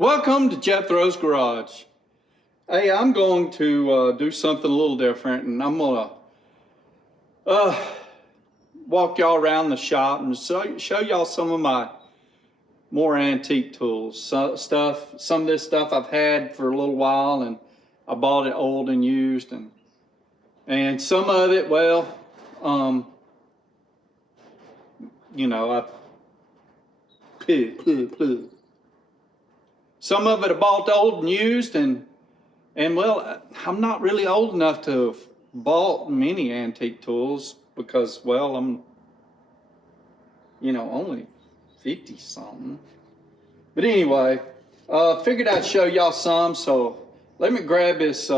Welcome to Jethro's Garage. Hey, I'm going to do something a little different, and I'm gonna walk y'all around the shop and show y'all some of my more antique tools. Some of this stuff I've had for a little while, and I bought it old and used, and some of it, well, you know, some of it I bought old and used, and well, I'm not really old enough to have bought many antique tools because, well, I'm, only 50 something. But anyway, figured I'd show y'all some, so let me grab this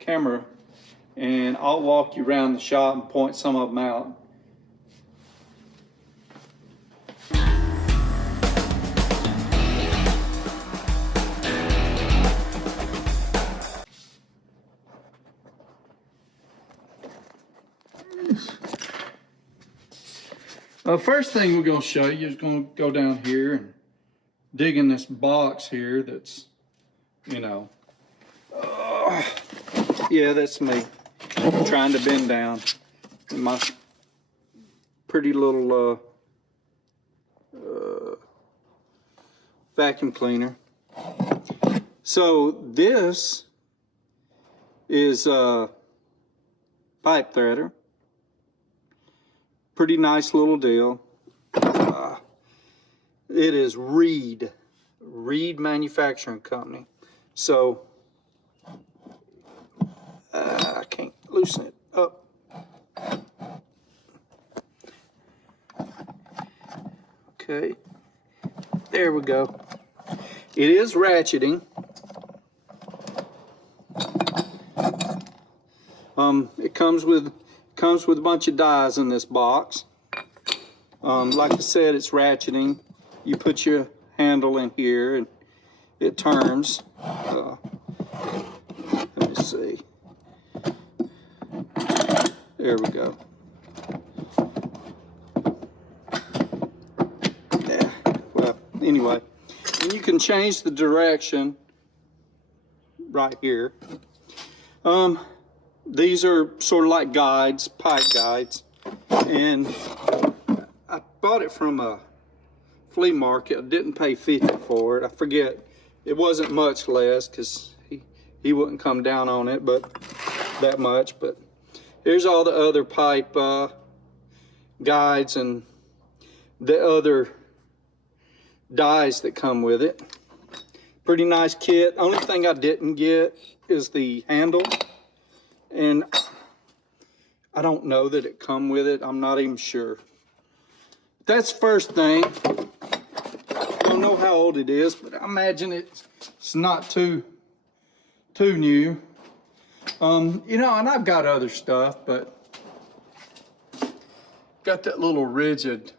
camera and I'll walk you around the shop and point some of them out. First thing we're going to show you is going to go down here and dig in this box here that's, yeah, that's me trying to bend down in my pretty little vacuum cleaner. So this is a pipe threader. Pretty nice little deal. It is Reed Manufacturing Company. So I can't loosen it up. Okay, there we go. It is ratcheting. It comes with a bunch of dies in this box. Like I said, it's ratcheting. You put your handle in here and it turns. Let me see. There we go. Yeah. Well, anyway, and you can change the direction right here. These are sort of like guides, pipe guides, and I bought it from a flea market. I didn't pay 50 for it. I forget. It wasn't much less because he wouldn't come down on it, but that much. But here's all the other pipe guides and the other dies that come with it. Pretty nice kit. Only thing I didn't get is the handle. And I don't know that it come with it. I'm not even sure. That's the first thing. Don't know how old it is, but I imagine it's not too new. And I've got other stuff, but got that little rigid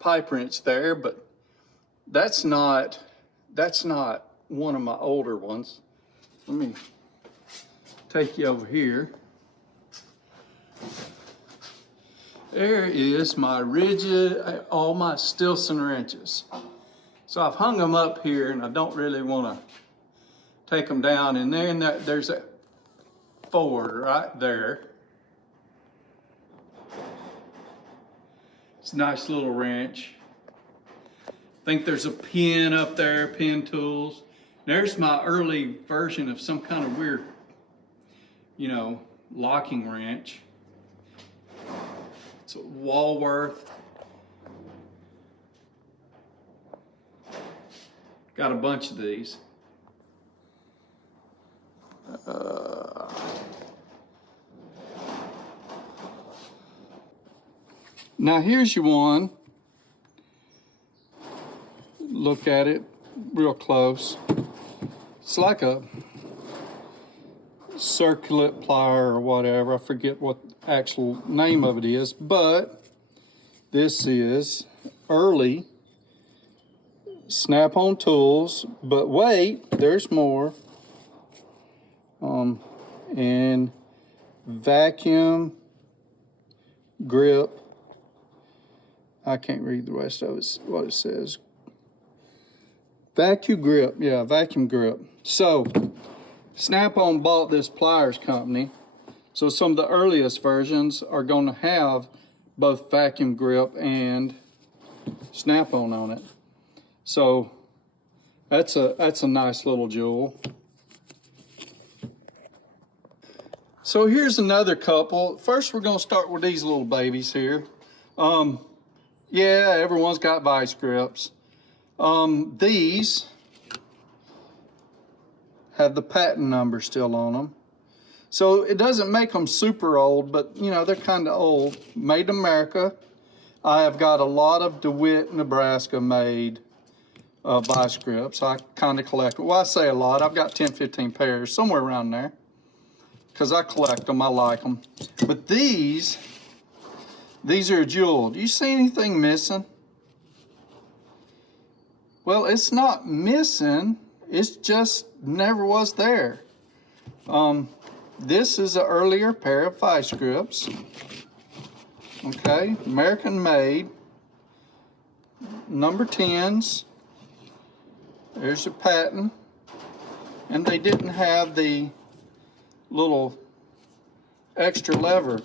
pipe wrench there, but that's not one of my older ones. Let me take you over here. There is my rigid, all my Stilson wrenches. So I've hung them up here, and I don't really want to take them down. And then there's that Ford right there. It's a nice little wrench. I think there's a pin up there, pin tools. There's my early version of some kind of weird, locking wrench. It's a Walworth. Got a bunch of these. Now here's your one. Look at it real close. It's like a circulate plier or whatever. I forget what the actual name of it is, but this is early snap-on tools. But wait, there's more. And vacuum grip. I can't read the rest of it, what it says. Vacuum grip, yeah, vacuum grip. So, Snap-on bought this Pliers company. So some of the earliest versions are going to have both vacuum grip and Snap-on on it. So that's a nice little jewel. So here's another couple. First, we're going to start with these little babies here. Yeah, everyone's got vice grips. These have the patent number still on them. So it doesn't make them super old, but you know, they're kind of old. Made in America. I have got a lot of DeWitt, Nebraska made vice grips. I kind of collect, well, I say a lot. I've got 10, 15 pairs, somewhere around there. Because I collect them, I like them. But these are a jewel. Do you see anything missing? Well, it's not missing. It's just never was there. This is an earlier pair of vice grips. Okay, American made. Number 10s. There's your patent. And they didn't have the little extra lever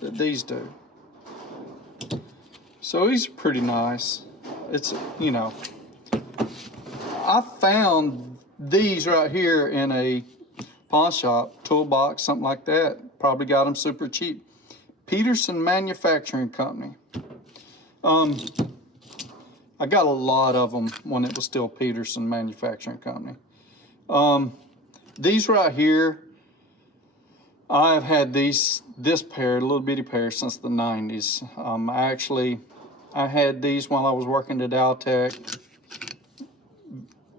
that these do. So these are pretty nice. It's, you know, I found these right here in a pawn shop, toolbox, something like that. Probably got them super cheap. Peterson Manufacturing Company. I got a lot of them when it was still Peterson Manufacturing Company. These right here, I've had this pair, a little bitty pair, since the 90s. I had these while I was working at Altec.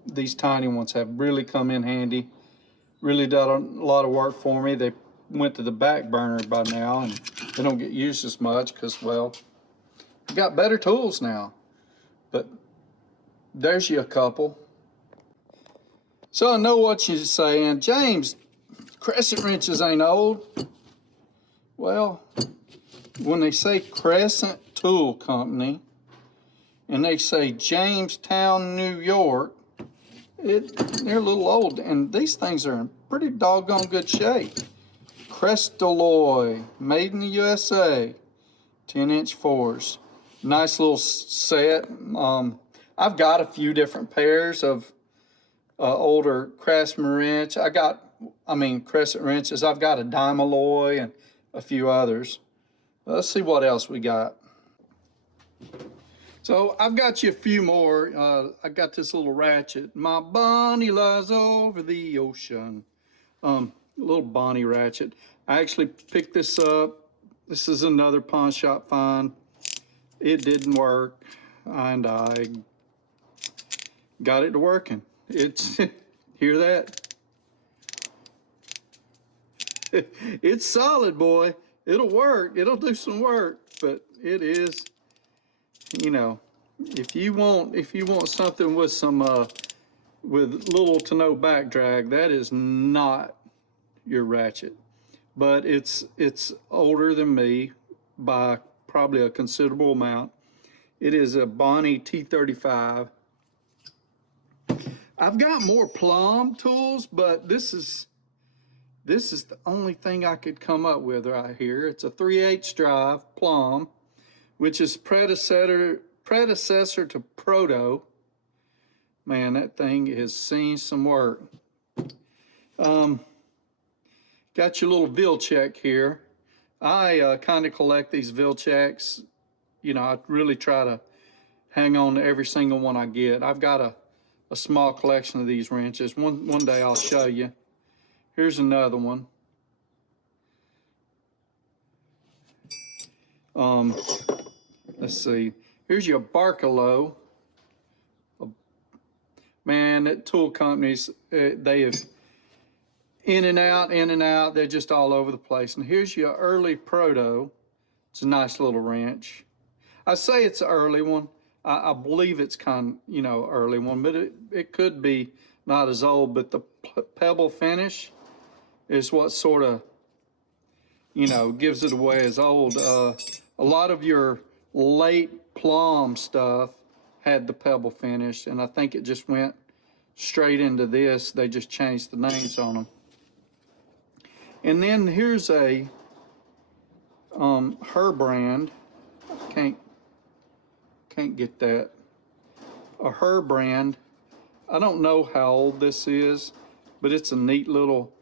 These tiny ones have really come in handy. Really done a lot of work for me. They went to the back burner by now, and they don't get used as much because, well, I've got better tools now. But there's you a couple. So I know what you're saying. James, crescent wrenches ain't old. Well, when they say Crescent Tool Company, and they say Jamestown, New York, they're a little old, and these things are in pretty doggone good shape. Crestalloy, made in the USA, 10-inch fours. Nice little set. I've got a few different pairs of older Craftsman wrench. Crescent wrenches. I've got a Dymaloy and a few others. Let's see what else we got. So I've got you a few more. I got this little ratchet. My Bonnie lies over the ocean. Little Bonnie ratchet. I actually picked this up. This is another pawn shop find. It didn't work, and I got it to working. It's, hear that? It's solid, boy. It'll work. It'll do some work, but it is, you know, if you want something with some with little to no back drag, that is not your ratchet. But it's older than me by probably a considerable amount. It is a Bonnie T35. I've got more Plomb tools, but this is the only thing I could come up with right here. It's a 3/8 drive Plomb, which is predecessor to Proto. Man, that thing has seen some work. Got your little Vlchek here. I kind of collect these Vlcheks. You know, I really try to hang on to every single one I get. I've got a small collection of these wrenches. One day I'll show you. Here's another one. Let's see. Here's your Barkalow. Man, that tool companies, they have in and out. They're just all over the place. And here's your early Proto. It's a nice little wrench. I say it's an early one. I believe it's kind of, you know, early one, but it could be not as old. But the pebble finish is what sort of, you know, gives it away as old. A lot of your late Plomb stuff had the pebble finish, and I think it just went straight into this. They just changed the names on them. And then here's a her brand. Can't get that. A her brand. I don't know how old this is, but it's a neat little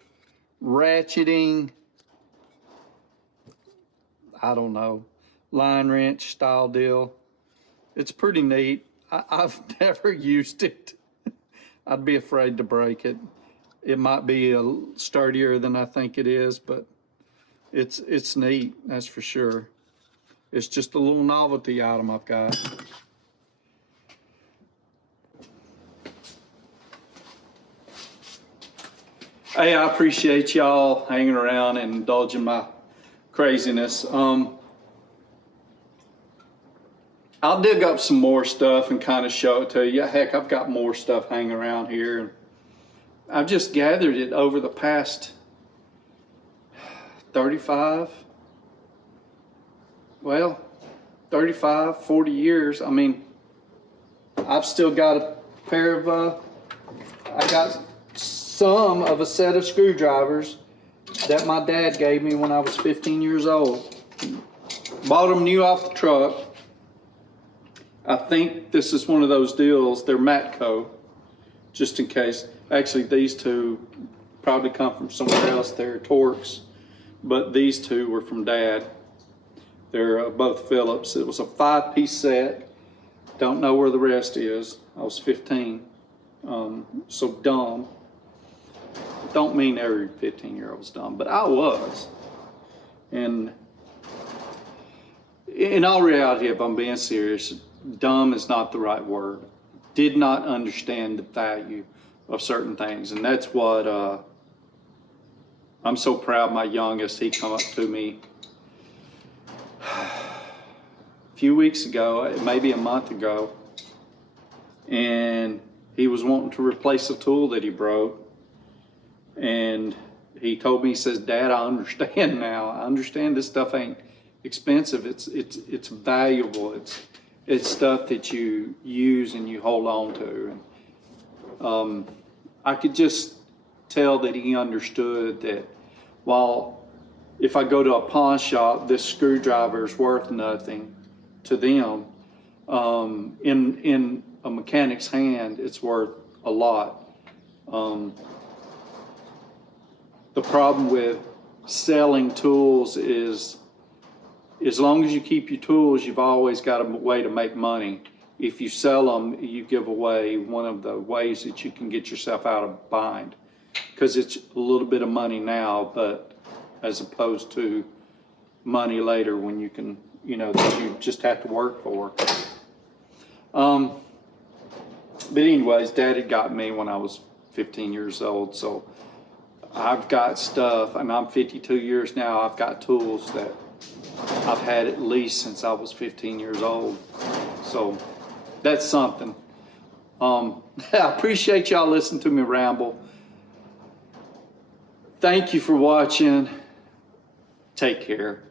ratcheting, I don't know, line wrench style deal. It's pretty neat. I've never used it. I'd be afraid to break it. It might be a sturdier than I think it is, but it's neat, that's for sure. It's just a little novelty item I've got. Hey, I appreciate y'all hanging around and indulging my craziness. I'll dig up some more stuff and kind of show it to you. Heck, I've got more stuff hanging around here. I've just gathered it over the past 35, 40 years. I mean, I've still got a pair of, I got some of a set of screwdrivers that my dad gave me when I was 15 years old. Bought them new off the truck. I think this is one of those deals. They're Matco, just in case. Actually, these two probably come from somewhere else. They're Torx, but these two were from Dad. They're both Phillips. It was a 5-piece set. Don't know where the rest is. I was 15, so dumb. Don't mean every 15-year-old's dumb, but I was. And in all reality, if I'm being serious, dumb is not the right word. Did not understand the value of certain things, and that's what I'm so proud. My youngest, he come up to me a few weeks ago, maybe a month ago, and he was wanting to replace a tool that he broke. And he told me, he says, "Dad, I understand now. I understand this stuff ain't expensive. It's valuable. It's stuff that you use and you hold on to." And I could just tell that he understood that while if I go to a pawn shop, this screwdriver is worth nothing to them, in a mechanic's hand, it's worth a lot. The problem with selling tools is, as long as you keep your tools, you've always got a way to make money. If you sell them, you give away one of the ways that you can get yourself out of a bind, because it's a little bit of money now, but as opposed to money later when you can, that you just have to work for. But anyways, Dad had got me when I was 15 years old, so I've got stuff, and I'm 52 years now. I've got tools that I've had at least since I was 15 years old. So that's something. I appreciate y'all listening to me ramble. Thank you for watching. Take care.